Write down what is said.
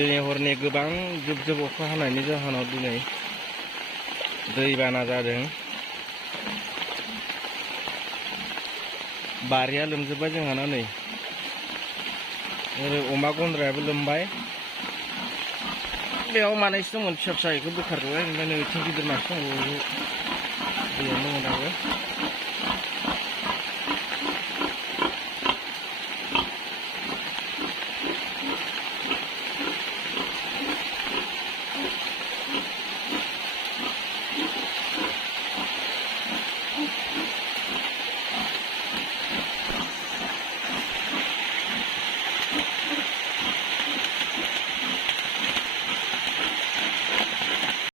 दिनै हरनि गोबां जुब जुब अखा हानायनि जाहोनाव दिनै दैबाना जादों। बारिया लोमजोब्बाय जोंहाना नै ओरै अमा गन्द्रायाबो लोमबाय। बेयाव मानैसो दंमोन फिसा फिसा, बेखौ बोखारबाय। ओमफ्राय नै बिथिं गिदिर मासे दंबावो, दैयावनो दङ दाबो।